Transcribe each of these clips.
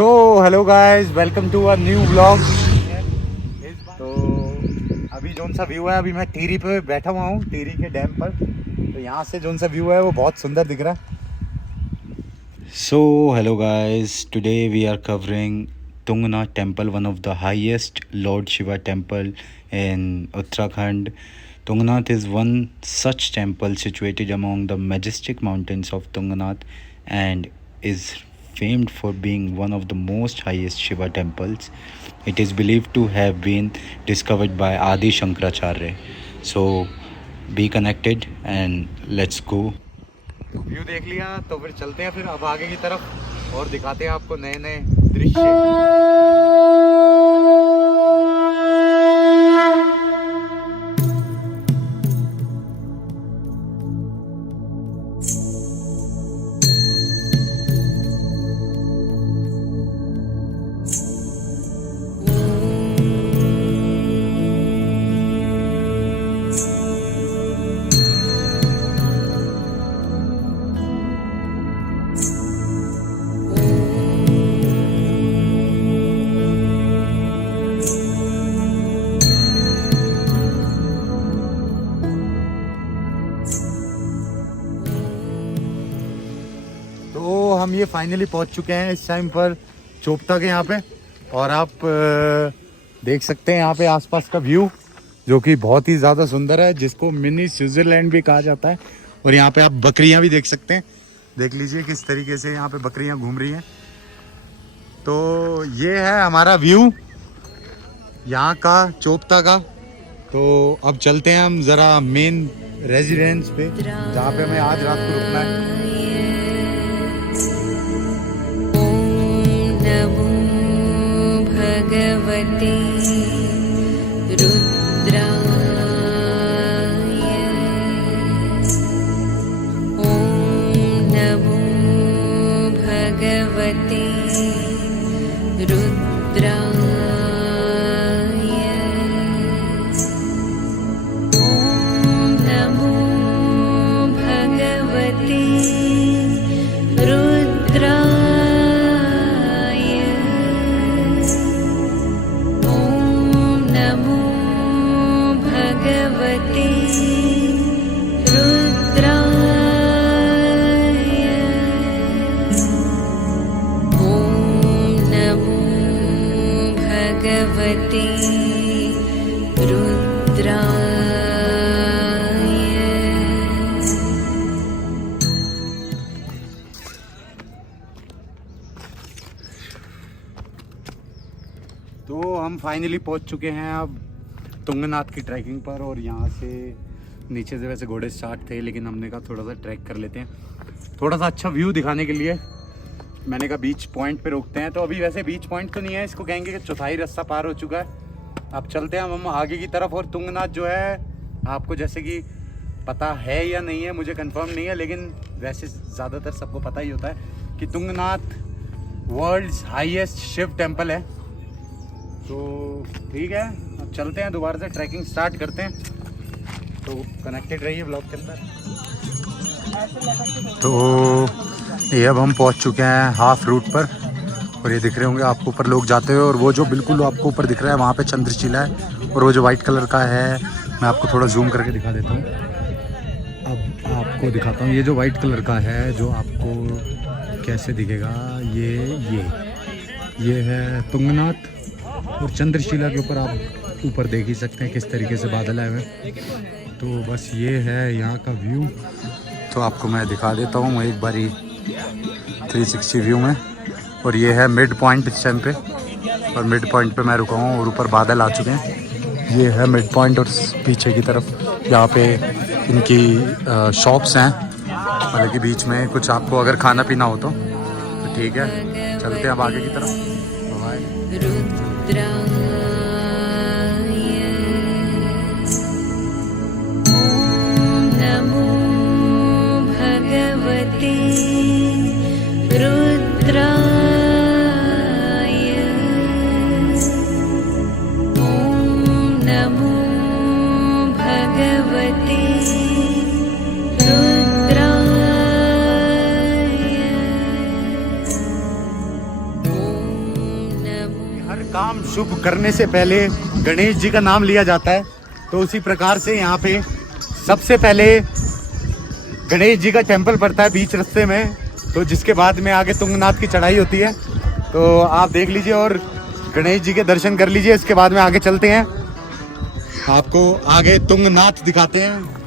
So hello guys, welcome to a new vlog. तो अभी zone सा व्यू है, अभी मैं टिहरी पे बैठा हुआ हूँ, टिहरी के डैम पर। तो यहाँ से जोन सा व्यू है वो बहुत सुंदर दिख रहा है। So hello guys, today we are covering Tungnath temple, one of the highest Lord Shiva temple in Uttarakhand. Tungnath is one such temple situated among the majestic mountains of Tungnath and is famed for being one of the most highest Shiva temples. It is believed to have been discovered by Adi Shankaracharya. So be connected and let's go. तो view देख लिया, तो फिर चलते हैं फिर अब आगे की तरफ और दिखाते हैं आपको नए नए दृश्य। तो हम ये फाइनली पहुंच चुके हैं इस टाइम पर चोपता के यहाँ पे, और आप देख सकते हैं यहाँ पे आसपास का व्यू, जो कि बहुत ही ज़्यादा सुंदर है, जिसको मिनी स्विट्जरलैंड भी कहा जाता है। और यहाँ पे आप बकरियाँ भी देख सकते हैं, देख लीजिए किस तरीके से यहाँ पे बकरियाँ घूम रही हैं। तो ये है हमारा व्यू यहाँ का, चोपता का। तो अब चलते हैं हम ज़रा मेन रेजिडेंस पे, जहाँ पे हमें आज रात को रुकना है। भगवती रुद्राय ॐ नमो भगवती रुद्राय ॐ नमो भगवती रुद्राय भगवती रुद्राय। तो हम फाइनली पहुंच चुके हैं अब तुंगनाथ की ट्रैकिंग पर, और यहाँ से नीचे से वैसे घोड़े स्टार्ट थे, लेकिन हमने कहा थोड़ा सा ट्रैक कर लेते हैं, थोड़ा सा अच्छा व्यू दिखाने के लिए। मैंने कहा बीच पॉइंट पे रोकते हैं। तो अभी वैसे बीच पॉइंट तो नहीं है, इसको कहेंगे कि चौथाई रास्ता पार हो चुका है। अब चलते हैं हम आगे की तरफ। और तुंगनाथ जो है, आपको जैसे कि पता है या नहीं है, मुझे कंफर्म नहीं है, लेकिन वैसे ज़्यादातर सबको पता ही होता है कि Tungnath world's highest Shiv temple है। तो ठीक है, अब चलते हैं, दोबारा से ट्रैकिंग स्टार्ट करते हैं। तो कनेक्टेड रहिए ब्लॉग के अंदर। तो ये अब हम पहुंच चुके हैं हाफ रूट पर, और ये दिख रहे होंगे आपको ऊपर लोग जाते हुए, और वो जो बिल्कुल आपको ऊपर दिख रहा है वहाँ पे चंद्रशिला है, और वो जो वाइट कलर का है, मैं आपको थोड़ा जूम करके दिखा देता हूँ। अब आपको दिखाता हूँ, ये जो वाइट कलर का है, जो आपको कैसे दिखेगा, ये है तुंगनाथ, और चंद्रशिला के ऊपर आप ऊपर देख ही सकते हैं किस तरीके से बादल आए हुए हैं। तो बस ये है यहाँ का व्यू। तो आपको मैं दिखा देता हूँ एक बारी 360 व्यू में। और ये है मिड पॉइंट इस टाइम पे, और मिड पॉइंट पे मैं रुका हूँ, और ऊपर बादल आ चुके हैं। ये है मिड पॉइंट, और पीछे की तरफ यहाँ पे इनकी शॉप्स हैं, मतलब कि बीच में कुछ आपको अगर खाना पीना हो तो ठीक है। चलते हैं अब आगे की तरफ। रुद्राय ॐ नमो भगवती रुद्राय ॐ नमो भगवती रुद्राय ॐ काम शुभ करने से पहले गणेश जी का नाम लिया जाता है, तो उसी प्रकार से यहाँ पे सबसे पहले गणेश जी का टेम्पल पड़ता है बीच रास्ते में, तो जिसके बाद में आगे तुंगनाथ की चढ़ाई होती है। तो आप देख लीजिए और गणेश जी के दर्शन कर लीजिए, इसके बाद में आगे चलते हैं, आपको आगे तुंगनाथ दिखाते हैं।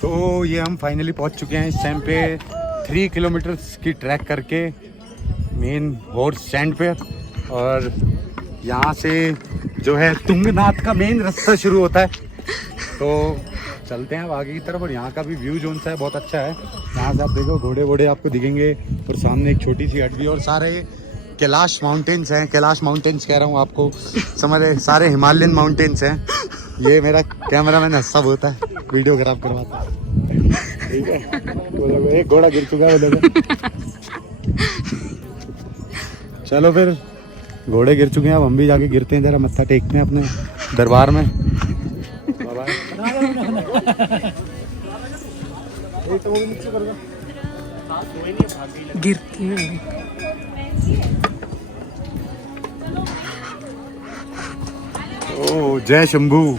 तो ये हम फाइनली पहुंच चुके हैं इस टाइम पे 3 किलोमीटर की ट्रैक करके मेन हॉर्स स्टैंड पे, और यहाँ से जो है तुंगनाथ का मेन रास्ता शुरू होता है। तो चलते हैं अब आगे की तरफ, और यहाँ का भी व्यू जो सा है बहुत अच्छा है। यहाँ से आप देखो घोड़े वोड़े आपको दिखेंगे, और सामने एक छोटी सी हट भी, और सारे कैलाश माउंटेन्स हैं। कैलाश माउंटेन्स कह रहा हूँ आपको, समझ रहे, सारे हिमालयन माउंटेन्स हैं। ये मेरा कैमरा मैन हंसा होता है, वीडियो खराब करवाता है, ठीक है। वो देखो एक घोड़ा गिर चुका है, वो देखो। चलो फिर घोड़े गिर चुके हैं, अब हम भी जाके गिरते हैं, जरा मत्था टेकते हैं अपने दरबार में। गिरती है। ओ जय शंभू,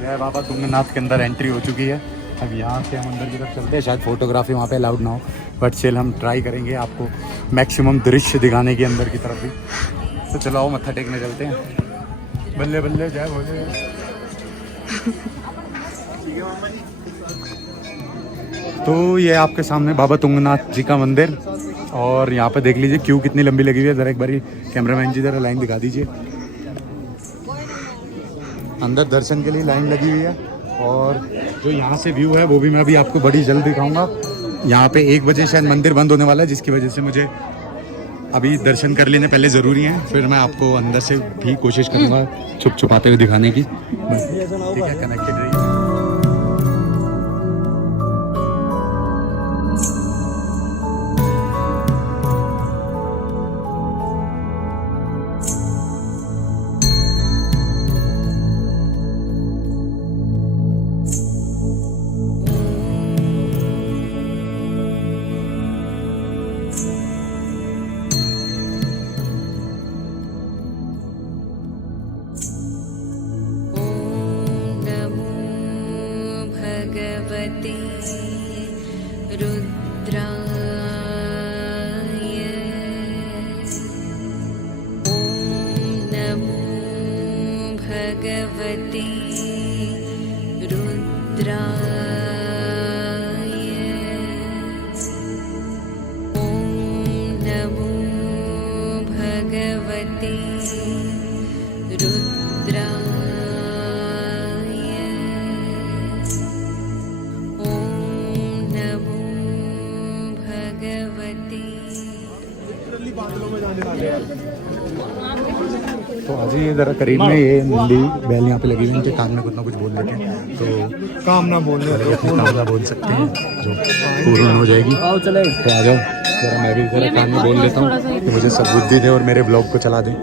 जय बाबा तुंगनाथ के अंदर एंट्री हो चुकी है। अब यहाँ से हम अंदर की तरफ चलते हैं, शायद फोटोग्राफी वहाँ पे अलाउड ना हो, बट स्टिल हम ट्राई करेंगे आपको मैक्सिमम दृश्य दिखाने की अंदर की तरफ भी। तो चलो आओ मत्था टेकने चलते हैं। बल्ले बल्ले जय भोले। तो ये आपके सामने बाबा तुंगनाथ जी का मंदिर, और यहाँ पे देख लीजिए क्यू कितनी लंबी लगी हुई है। ज़रा एक बारी कैमरामैन जी ज़रा लाइन दिखा दीजिए। अंदर दर्शन के लिए लाइन लगी हुई है, और जो यहाँ से व्यू है वो भी मैं अभी आपको बड़ी जल्द दिखाऊंगा। यहाँ पे 1 बजे शायद मंदिर बंद होने वाला है, जिसकी वजह से मुझे अभी दर्शन कर लेने पहले ज़रूरी है, फिर मैं आपको अंदर से भी कोशिश करूँगा छुप छुपाते हुए दिखाने की। ठीक है, कनेक्टेड रहिए। भगवते रुद्राय। ॐ नमो भगवते रुद्राय। ॐ नमो भगवते रुद्राय। तो आज ही ज़रा करीब में ये नीली बैल यहाँ पे लगी हुई है, इनके कान में कुछ ना कुछ बोल देते हैं, तो कामना बोलने कामना बोल सकते हैं जो पूर्ण हो जाएगी। तो आ जाओ, जरा मैं भी ज़रा कान में बोल लेता हूँ कि मुझे सद्बुद्धि दे और मेरे ब्लॉग को चला दें।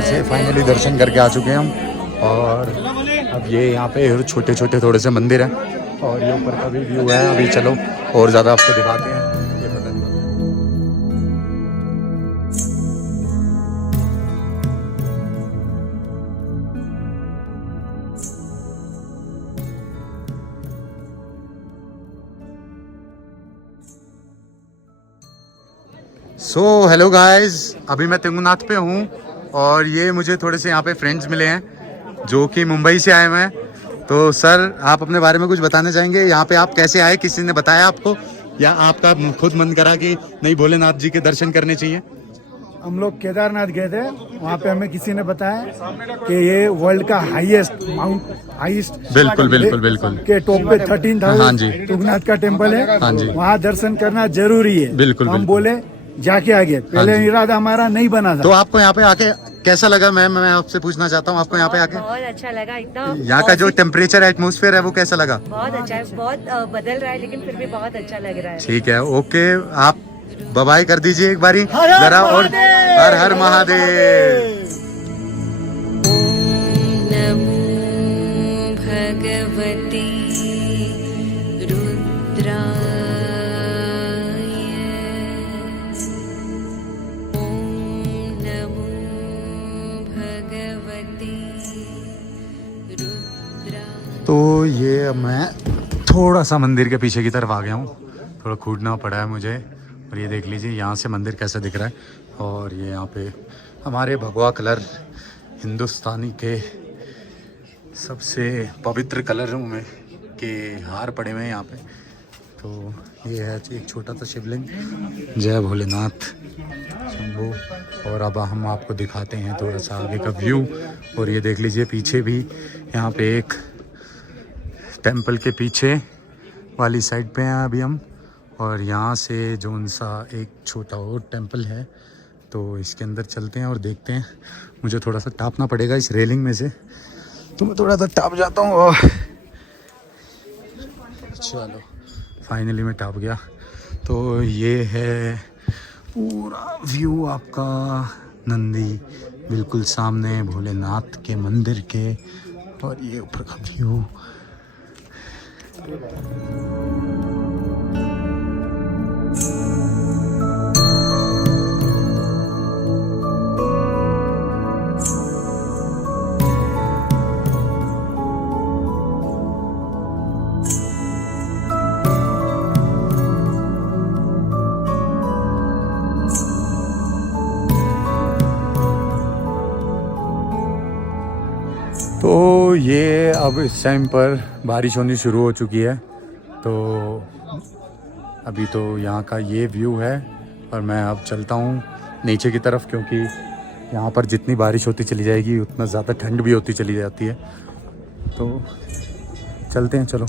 से फाइनली दर्शन करके आ चुके हैं हम, और अब ये यहाँ पे छोटे छोटे थोड़े से मंदिर हैं, और ये ऊपर का भी व्यू है। अभी चलो और ज़्यादा आपको दिखाते हैं। ये पता नहीं। सो हेलो गाइस, अभी मैं तुंगनाथ पे हूँ और ये मुझे थोड़े से यहाँ पे फ्रेंड्स मिले हैं जो कि मुंबई से आए हुए हैं। तो सर, आप अपने बारे में कुछ बताना चाहेंगे? यहाँ पे आप कैसे आए, किसी ने बताया आपको या आपका खुद मन करा कि नहीं भोलेनाथ जी के दर्शन करने चाहिए? हम लोग केदारनाथ गए थे, वहाँ पे हमें किसी ने बताया कि ये वर्ल्ड का हाईएस्ट बिल्कुल बिल्कुल बिल्कुल के टॉप पे 13,000 हाँ जी। तुंगनाथ का टेम्पल है। हाँ जी। वहाँ दर्शन करना जरूरी है। बिल्कुल, हम बिल्कुल। बोले जाके आगे, पहले हाँ जी। इरादा हमारा नहीं बना तो था। आपको यहाँ पे आके कैसा लगा मैम? मैं आपसे पूछना चाहता हूँ, आपको यहाँ पे आके बहुत अच्छा लगा। इतना यहाँ का जो टेम्परेचर एटमॉस्फेयर है वो कैसा लगा? बहुत अच्छा है, बहुत बदल रहा है लेकिन फिर भी बहुत अच्छा लग रहा है। ठीक है, ओके, आप बाय कर दीजिए एक बारी जरा। और हर हर महादेव। नमो भगवती रुद्राय। ओम नमो भगवती रुद्राय। तो ये अब मैं थोड़ा सा मंदिर के पीछे की तरफ आ गया हूँ, थोड़ा कूदना पड़ा है मुझे। और ये देख लीजिए यहाँ से मंदिर कैसा दिख रहा है। और ये यहाँ पे हमारे भगवा कलर, हिंदुस्तानी के सबसे पवित्र कलरों में के हार पड़े हुए हैं यहाँ पे। तो ये है एक छोटा सा शिवलिंग। जय भोलेनाथ शंभू। और अब हम आपको दिखाते हैं थोड़ा सा आगे का व्यू। और ये देख लीजिए पीछे भी, यहाँ पे एक टेंपल के पीछे वाली साइड पे हैं अभी हम। और यहाँ से जोन सा एक छोटा और टेंपल है, तो इसके अंदर चलते हैं और देखते हैं। मुझे थोड़ा सा टापना पड़ेगा इस रेलिंग में से, तो मैं थोड़ा सा टाप जाता हूँ। और चलो फाइनली मैं टाप गया। तो ये है पूरा व्यू आपका नंदी बिल्कुल सामने भोलेनाथ के मंदिर के। और ये ऊपर का व्यू। तो ये अब इस टाइम पर बारिश होनी शुरू हो चुकी है। तो अभी तो यहाँ का ये व्यू है। और मैं अब चलता हूँ नीचे की तरफ, क्योंकि यहाँ पर जितनी बारिश होती चली जाएगी उतना ज़्यादा ठंड भी होती चली जाती है। तो चलते हैं, चलो।